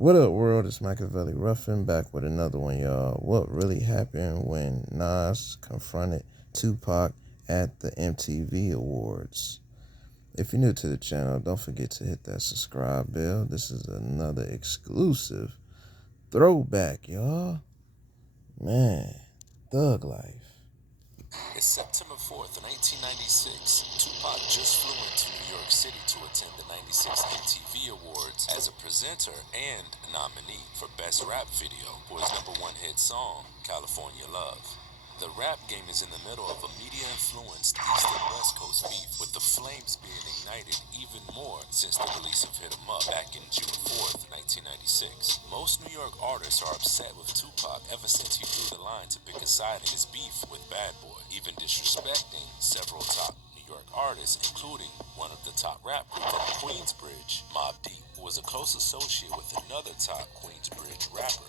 What up, world? It's Machiavelli Ruffin back with another one, y'all. What really happened when Nas confronted Tupac at the MTV Awards? If you're new to the channel, don't forget to hit that subscribe bell. This is another exclusive throwback, y'all. Man, thug life. It's September 4th, 1996. Tupac just flew into New York City to attend the 96 MTV Awards as a presenter and nominee for Best Rap Video for his #1 hit song, California Love. The rap game is in the middle of a media-influenced East and West Coast beef, with the flames being ignited even more since the release of Hit 'Em Up back in June 4th, 1996. Most New York artists are upset with Tupac ever since he drew the line to pick a side in his beef with Bad Boy, even disrespecting several top New York artists, including one of the top rap groups from Queensbridge, Mobb Deep, who was a close associate with another top Queensbridge rapper,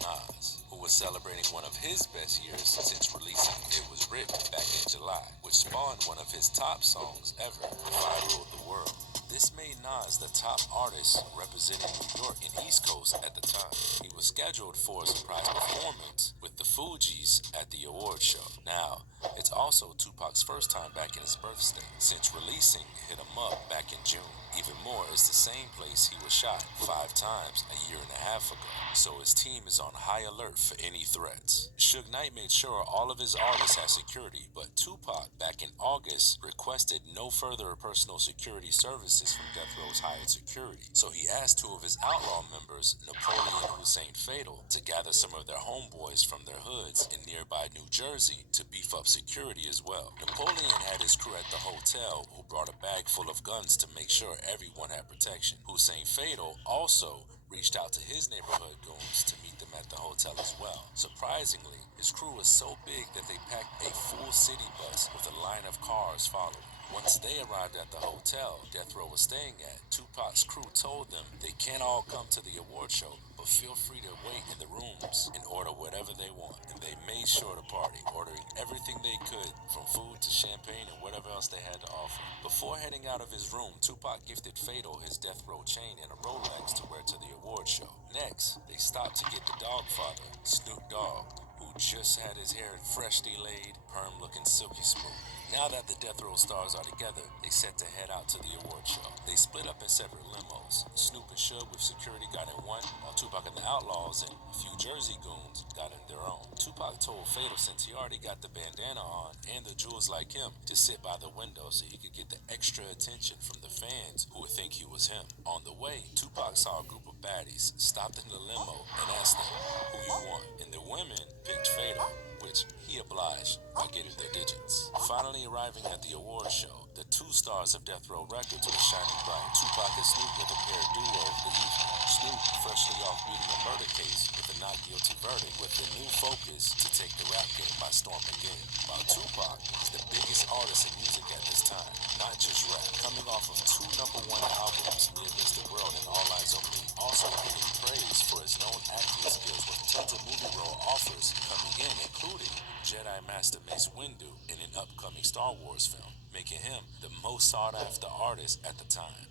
Nas, who was celebrating one of his best years since releasing It Was Written back in July, which spawned one of his top songs ever, If I Ruled the World. This made Nas the top artist representing New York and East Coast at the time. He was scheduled for a surprise performance with the Fugees at the award show. Now, it's also Tupac's first time back in his birth state since releasing Hit 'Em Up back in June. Even more, it's the same place he was shot 5 times a year and a half ago, so his team is on high alert for any threats. Suge Knight made sure all of his artists had security, but Tupac, back in August, requested no further personal security services from Death Row's hired security, so he asked 2 of his outlaw members, Napoleon and Hussein Fatal, to gather some of their homeboys from their hoods in nearby New Jersey to beef up security as well. Napoleon had his crew at the hotel, who brought a bag full of guns to make sure everyone had protection. Hussein Fatal also reached out to his neighborhood goons to meet them at the hotel as well. Surprisingly, his crew was so big that they packed a full city bus with a line of cars following. Once they arrived at the hotel Death Row was staying at, Tupac's crew told them they can't all come to the award show, but feel free to wait in the rooms and order whatever they want. And they made sure to party, ordering everything they could, from food to champagne and whatever else they had to offer. Before heading out of his room, Tupac gifted Fatal his Death Row chain and a Rolex to wear to the award show. Next, they stopped to get the Dogfather, Snoop Dogg, who just had his hair freshly laid, perm looking silky smooth. Now that the Death Row stars are together, they set to head out to the award show. They split up in separate limos. Snoop and Suge with security got in one, while Tupac and the Outlaws and a few Jersey goons got in their own. Tupac told Fatal, since he already got the bandana on and the jewels like him, to sit by the window so he could get the extra attention from the fans who would think he was him. On the way, Tupac saw a group of baddies, stopped in the limo, and asked them who you want, and the women picked Fatal, which he obliged by getting their digits. Finally arriving at the award show, the 2 stars of Death Row Records were shining bright. Tupac and Snoop were the pair duo of the evening. Snoop, freshly off beating a murder case with a not guilty verdict, with the new focus to take the rap game by storm again. While Tupac is the biggest artist in music at this time, not just rap, coming off of 2 #1 albums, Me Against the World and All Eyes on Me, also getting praise for his known acting skills with tons of movie role offers coming in, including Jedi Master Mace Windu in an upcoming Star Wars film, making him the most sought-after artist at the time.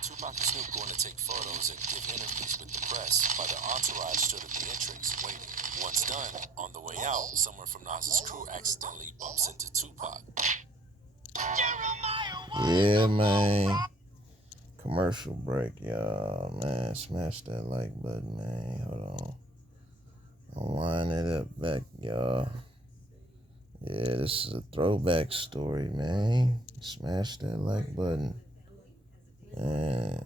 Tupac and Snoop going to take photos and give interviews with the press, while the entourage stood at the entrance waiting. Once done, on the way out, someone from Nas's crew accidentally bumps into Tupac. Yeah, man. Commercial break, y'all. Man, smash that like button, man. Hold on. I'll line it up back, y'all. Yeah, this is a throwback story, man. Smash that like button. Man,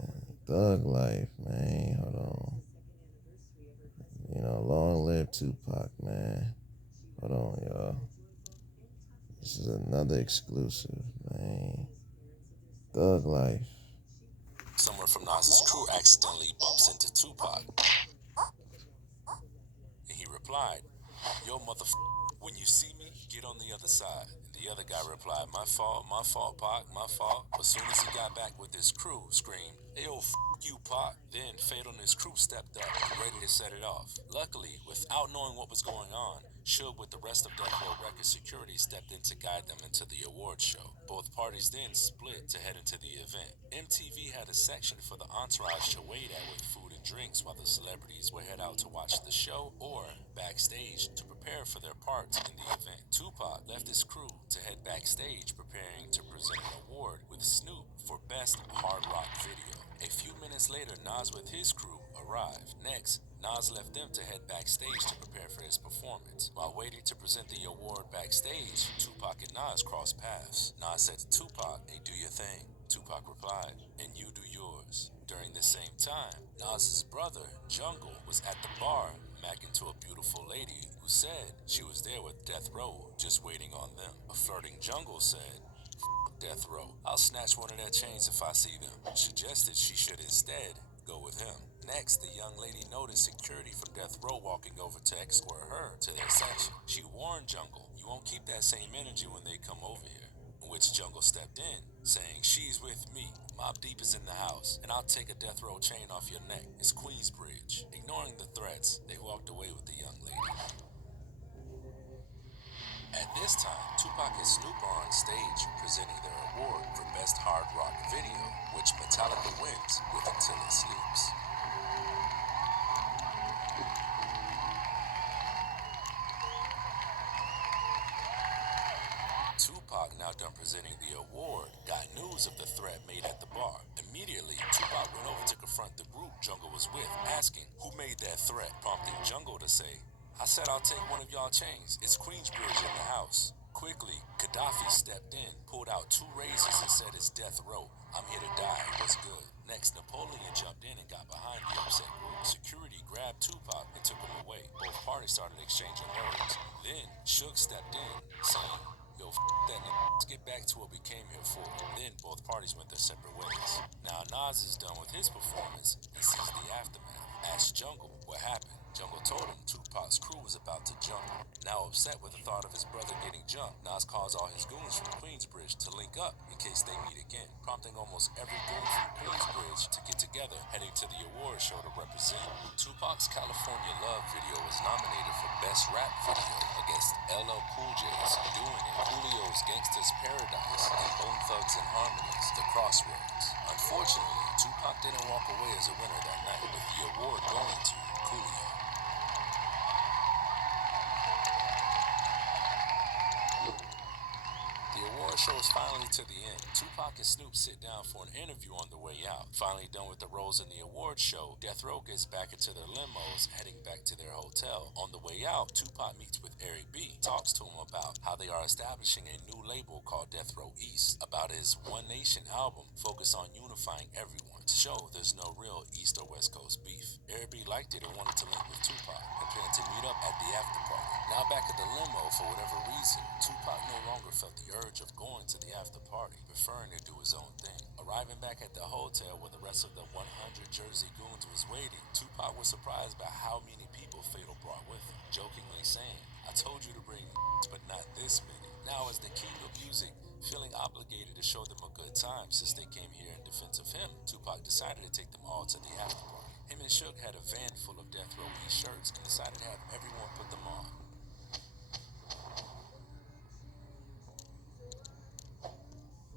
thug life, man. Hold on. Long live Tupac, man. Hold on, y'all. This is another exclusive, man. Thug life. Someone from Nas's crew accidentally bumps into Tupac, and he replied, "Yo, when you see me, get on the other side." And the other guy replied, my fault, Pac, my fault." As soon as he got back with his crew, screamed, "Hey, yo, you, Pac." Then Fatal and his crew stepped up, ready to set it off. Luckily, without knowing what was going on, Suge with the rest of Death Row Records security stepped in to guide them into the award show. Both parties then split to head into the event. MTV had a section for the entourage to wait at with food and drinks while the celebrities would head out to watch the show or backstage to prepare for their parts in the event. Tupac left his crew to head backstage preparing to present an award with Snoop for Best Hard Rock Video. A few minutes later, Nas with his crew arrived. Next, Nas left them to head backstage to prepare for his performance. While waiting to present the award backstage, Tupac and Nas crossed paths. Nas said to Tupac, "Hey, do your thing." Tupac replied, "And you do yours." During the same time, Nas's brother, Jungle, was at the bar macking to a beautiful lady who said she was there with Death Row, just waiting on them. A flirting Jungle said, Death Row, "I'll snatch one of their chains if I see them." Suggested she should instead go with him. Next, the young lady noticed security from Death Row walking over to escort her to their section. She warned Jungle, "You won't keep that same energy when they come over here." In which Jungle stepped in, saying, "She's with me. Mobb Deep is in the house, and I'll take a Death Row chain off your neck. It's Queensbridge." Ignoring the threats, they walked away with the young lady. At this time, Tupac and Snoop are on stage presenting their award for Best Hard Rock Video, which Metallica wins with Until It Sleeps. Tupac, now done presenting the award, got news of the threat made at the bar. Immediately, Tupac went over to confront the group Jungle was with, asking who made that threat, prompting Jungle to say, "I said I'll take one of y'all chains. It's Queensbridge in the house." Quickly, Gaddafi stepped in, pulled out two razors and said, "It's Death Row. I'm here to die. What's good?" Next, Napoleon jumped in and got behind the upset group. Security grabbed Tupac and took him away. Both parties started exchanging words. Then, Suge stepped in, saying, "Yo, that nigga, let's get back to what we came here for." Then both parties went their separate ways. Now Nas is done with his performance and sees the aftermath. Asked Jungle what happened. Jungle told him Tupac's crew was about to jump him. Now upset with the thought of his brother getting jumped, Nas calls all his goons from Queensbridge to link up in case they meet again, prompting almost every goon from Queensbridge to get together, heading to the award show to represent. Tupac's California Love video was nominated for Best Rap Video against LL Cool J's Doing It, Coolio's Gangsta's Paradise, and Bone Thugs and Harmony's The Crossroads. Unfortunately, Tupac didn't walk away as a winner that night, with the award going to Coolio. The award show is finally to the end. Tupac and Snoop sit down for an interview on the way out. Finally done with the roles in the award show, Death Row gets back into their limos, heading back to their hotel. On the way out, Tupac meets with Eric B, talks to him about how they are establishing a new label called Death Row East, about his One Nation album focused on unifying everyone, to show there's no real East or West Coast beef. Eric B liked it and wanted to link with Tupac, and planned to meet up at the after party. Now back at the limo, for whatever reason, Tupac no longer felt the urge of going to the after party, preferring to do his own thing. Arriving back at the hotel where the rest of the 100 Jersey goons was waiting, Tupac was surprised by how many people Fatal brought with him, jokingly saying, "I told you to bring but not this many." Now, as the king of music, feeling obligated to show them a good time since they came here in defense of him, Tupac decided to take them all to the after party. Him and Suge had a van full of Death Row E shirts and decided to have everyone put them on.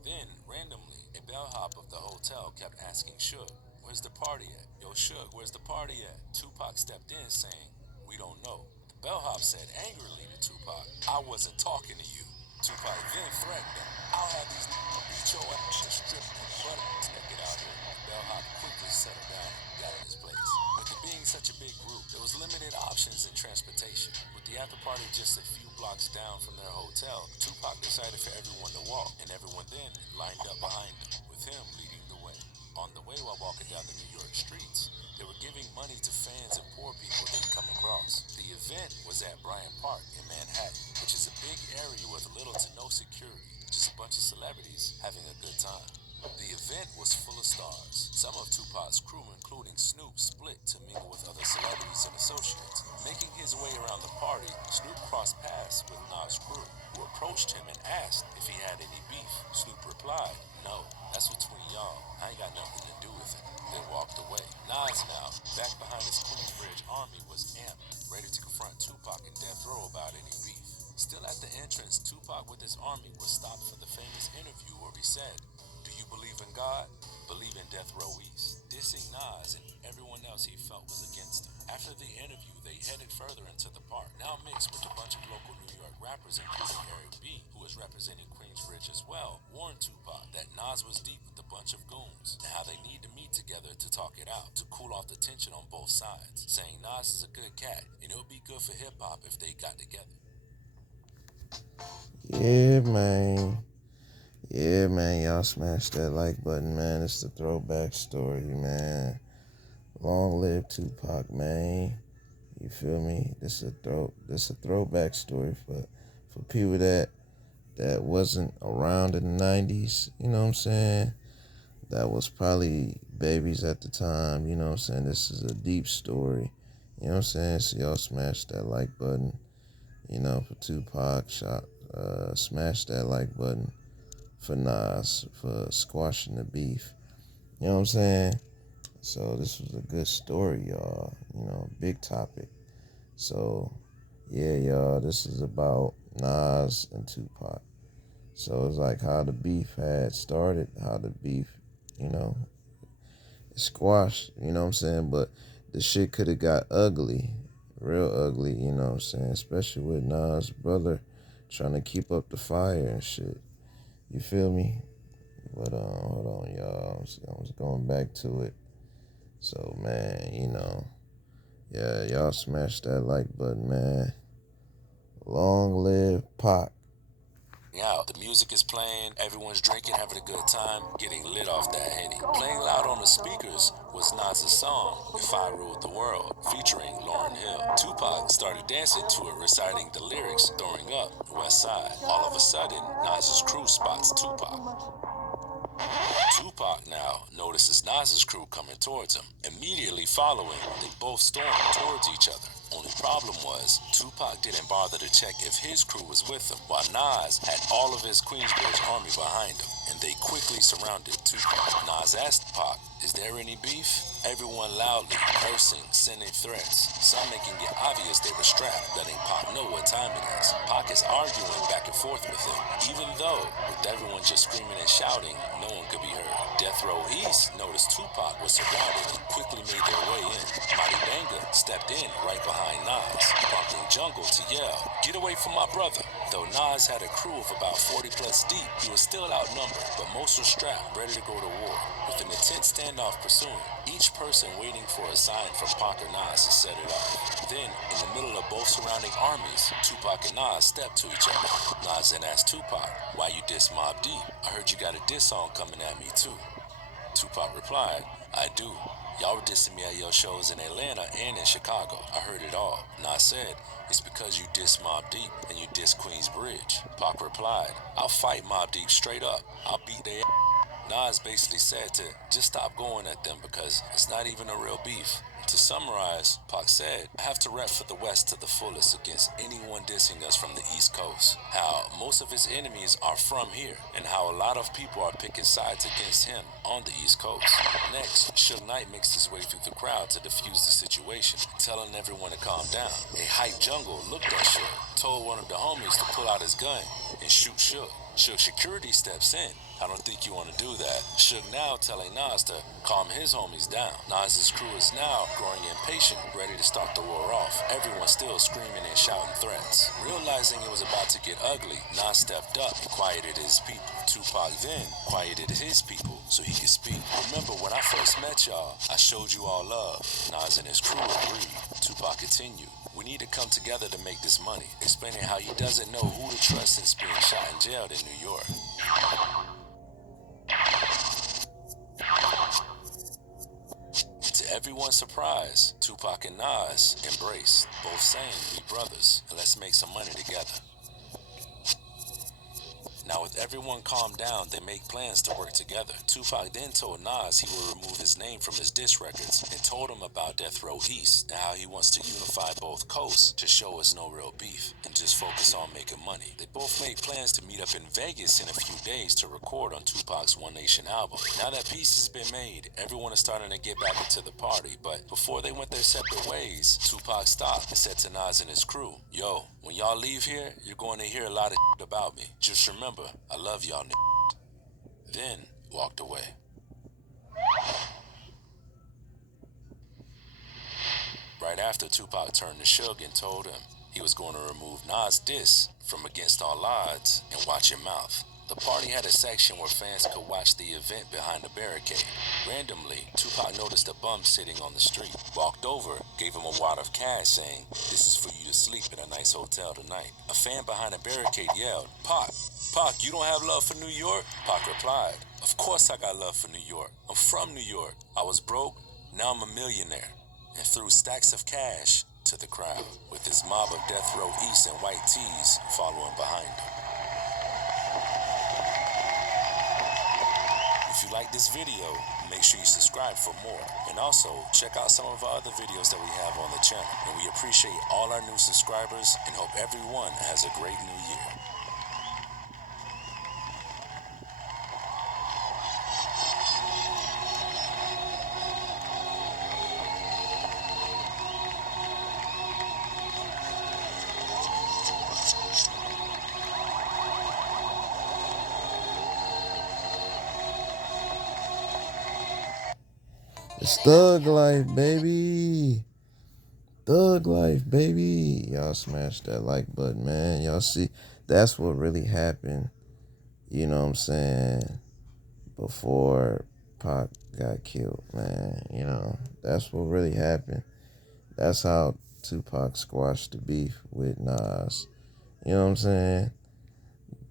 Then, randomly, a bellhop of the hotel kept asking Suge, "Where's the party at? Yo, Suge, where's the party at?" Tupac stepped in saying, "We don't know." The bellhop said angrily to Tupac, "I wasn't talking to you." Tupac then threatened him, "I'll have these beat your ass to strip butt ass naked out here." The bellhop quickly settled down and got in his place. With it being such a big group, there was limited options in transportation. With the after party just a few blocks down from their hotel, Tupac decided for everyone to walk, and everyone then lined up behind him, with him leading the way. On the way while walking down the New York streets, they were giving money to fans and poor people they'd come across. The event was at Bryant Park in Manhattan, which is a big area with little to no security, just a bunch of celebrities having a good time. The event was full of stars. Some of Tupac's crew, including Snoop, split to mingle with other celebrities and associates. Making his way around the party, Snoop crossed paths with Nas' crew, who approached him and asked if he had any beef. Snoop replied, "No, that's between y'all. I ain't got nothing to do with it." Then walked away. Nas now, back behind his Queensbridge army, was amped. ready to confront Tupac and Death Row about any beef. Still at the entrance, Tupac with his army was stopped for the famous interview where he said, "Do you believe in God? Believe in Death Row East," dissing Nas and everyone else he felt was against him. After the interview, they headed further into the park, now mixed with a bunch of local New York rappers, including Eric B., who was representing Queensbridge as well, warned Tupac that Nas was deep with a bunch of goons and how they need to meet together to talk it out, to cool off the tension on both sides, saying Nas is a good cat and it would be good for hip-hop if they got together. Yeah, man. Yeah, man. Y'all smash that like button, man. It's the throwback story, man. Long live Tupac, man. You feel me? This a throwback story for people that wasn't around in the 90s, you know what I'm saying? That was probably babies at the time, you know what I'm saying? This is a deep story. You know what I'm saying? So y'all smash that like button, you know, for Tupac. Smash that like button for Nas, for squashing the beef. You know what I'm saying? So this was a good story, y'all. You know, big topic. So yeah, y'all, this is about Nas and Tupac. So it's like how the beef had started, how the beef, you know, squashed, you know what I'm saying? But the shit could have got ugly, real ugly, you know what I'm saying? Especially with Nas' brother trying to keep up the fire and shit. You feel me? But hold on, y'all. I was going back to it. So man, you know, yeah, y'all smash that like button, man. Long live Pac. Out. The music is playing, everyone's drinking, having a good time, getting lit off that Henny. Playing loud on the speakers was Nas's song, If I Ruled the World, featuring Lauryn Hill. Tupac started dancing to it, reciting the lyrics, throwing up, West Side. All of a sudden, Nas's crew spots Tupac. Tupac now notices Nas's crew coming towards him. Immediately following, they both stormed towards each other. Only problem was, Tupac didn't bother to check if his crew was with him, while Nas had all of his Queensbridge army behind him, and they quickly surrounded Tupac. Nas asked Pac, "Is there any beef?" Everyone loudly cursing, sending threats, some making it obvious they were strapped, letting Pac know what time it is. Pac is arguing back and forth with him, even though, with everyone just screaming and shouting, no one could be heard. Death Row East noticed Tupac was surrounded and quickly made their way in. Mighty Banga stepped in right behind Nas, prompting Jungle to yell, "Get away from my brother." Though Nas had a crew of about 40 plus deep, he was still outnumbered, but most were strapped, ready to go to war, with an intense standoff pursuing, each person waiting for a sign from Pac or Nas to set it off. Then, in the middle of both surrounding armies, Tupac and Nas stepped to each other. Nas then asked Tupac, "Why you diss Mobb Deep? I heard you got a diss song coming at me too." Tupac replied, "I do. Y'all were dissing me at your shows in Atlanta and in Chicago. I heard it all." Nas said, "It's because you diss Mobb Deep and you diss Queensbridge." Pac replied, "I'll fight Mobb Deep straight up. I'll beat their ass." Nas basically said to just stop going at them because it's not even a real beef. To summarize, Pac said, "I have to rep for the West to the fullest against anyone dissing us from the East Coast. How most of his enemies are from here, and how a lot of people are picking sides against him on the East Coast." Next, Suge Knight makes his way through the crowd to defuse the situation, telling everyone to calm down. A hype Jungle looked at Suge, told one of the homies to pull out his gun and shoot Suge. Suge security steps in. "I don't think you want to do that." Suge now telling Nas to calm his homies down. Nas's crew is now growing impatient, ready to start the war off. Everyone still screaming and shouting threats. Realizing it was about to get ugly, Nas stepped up and quieted his people. Tupac then quieted his people so he could speak. "Remember when I first met y'all, I showed you all love." Nas and his crew agreed. Tupac continued, "We need to come together to make this money," explaining how he doesn't know who to trust since being shot and jailed in New York. To everyone's surprise, Tupac and Nas embraced, both saying, "We brothers, and let's make some money together." Now, with everyone calmed down, they make plans to work together. Tupac then told Nas he will remove his name from his diss records and told him about Death Row East and how he wants to unify both coasts to show us no real beef and just focus on making money. They both made plans to meet up in Vegas in a few days to record on Tupac's One Nation album. Now that peace has been made, everyone is starting to get back into the party, but before they went their separate ways, Tupac stopped and said to Nas and his crew, "Yo, when y'all leave here, you're going to hear a lot of about me. Just remember, I love y'all niggas." Then walked away. Right after, Tupac turned to Suge and told him he was going to remove Nas' diss from Against All Odds and Watch Your Mouth. The party had a section where fans could watch the event behind a barricade. Randomly, Tupac noticed a bum sitting on the street, walked over, gave him a wad of cash saying, "This is for you to sleep in a nice hotel tonight." A fan behind a barricade yelled, Pac, you don't have love for New York?" Pac replied, "Of course I got love for New York. I'm from New York. I was broke, now I'm a millionaire," and threw stacks of cash to the crowd, with his mob of Death Row East and white tees following behind him. If you like this video, make sure you subscribe for more. And also, check out some of our other videos that we have on the channel. And we appreciate all our new subscribers and hope everyone has a great new year. It's thug life, baby. Thug life, baby. Y'all smash that like button, man. Y'all see, that's what really happened. You know what I'm saying? Before Pac got killed, man. You know, that's what really happened. That's how Tupac squashed the beef with Nas. You know what I'm saying?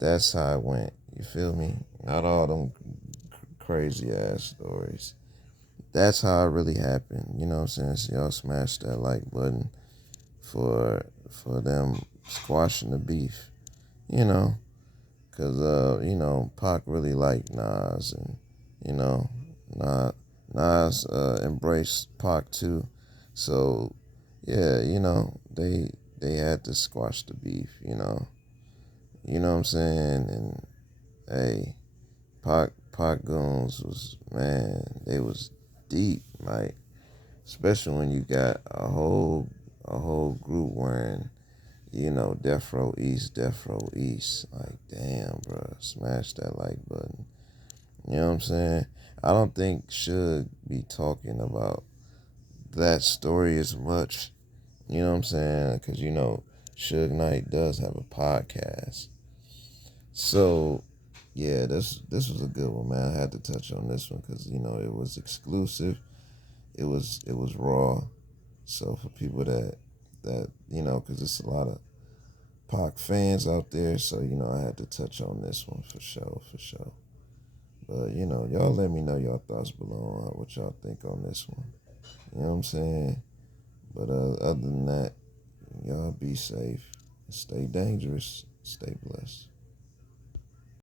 That's how it went. You feel me? Not all them crazy ass stories. That's how it really happened. You know what I'm saying? So y'all smash that like button for them squashing the beef. You know, cause Pac really liked Nas, and you know, Nas embraced Pac too. So yeah, they had to squash the beef. You know what I'm saying? And hey, Pac goons was, man, they was deep, like, especially when you got a whole group wearing, Death Row East. Like, damn, bro, smash that like button. You know what I'm saying? I don't think should be talking about that story as much. You know what I'm saying? Because Suge Knight does have a podcast. So yeah, this was a good one, man. I had to touch on this one because it was exclusive. It was raw. So for people that because it's a lot of Pac fans out there, so I had to touch on this one for sure. But y'all let me know your thoughts below on what y'all think on this one. You know what I'm saying? But other than that, y'all be safe, stay dangerous, stay blessed.